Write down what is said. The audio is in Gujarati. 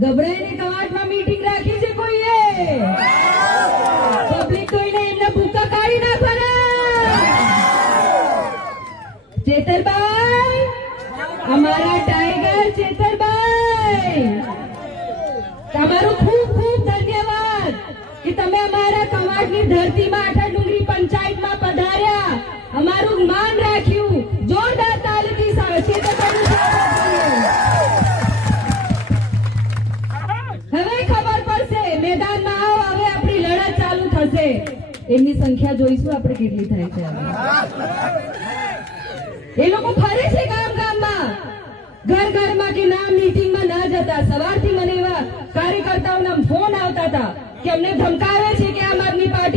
ગભરાઈને કવાટમાં મીટિંગ રાખી છે કોઈએ? પબ્લિક તો એમને ભૂકા કાઢી નાખવાના. ચેતરભાઈ, અમારા ટાઈગર ચેતરભાઈ, તમારું ખૂબ ખૂબ ધન્યવાદ કે તમે અમારા કવાટની ધરતીમાં આઠા ડુંગરી પંચાયતમાં પધાર્યા, અમારું માન રાખ્યું. જોરદાર તાલીથી ચેતરભાઈનું સ્વાગત કરીએ. હવે ખબર પડશે, મેદાનમાં આવો, હવે આપણી લડત ચાલુ થશે. એમની સંખ્યા જોઈશું આપણે કેટલી થાય છે. એ લોકો ફરે છે ગામ ગામમાં, ઘર ઘરમાં કે ના મીટિંગમાં ના જતા. સવારથી મને એવા કાર્યકર્તાઓના ફોન આવતા હતા કે અમને ધમકાવે છે કે આમ આદમી પાર્ટી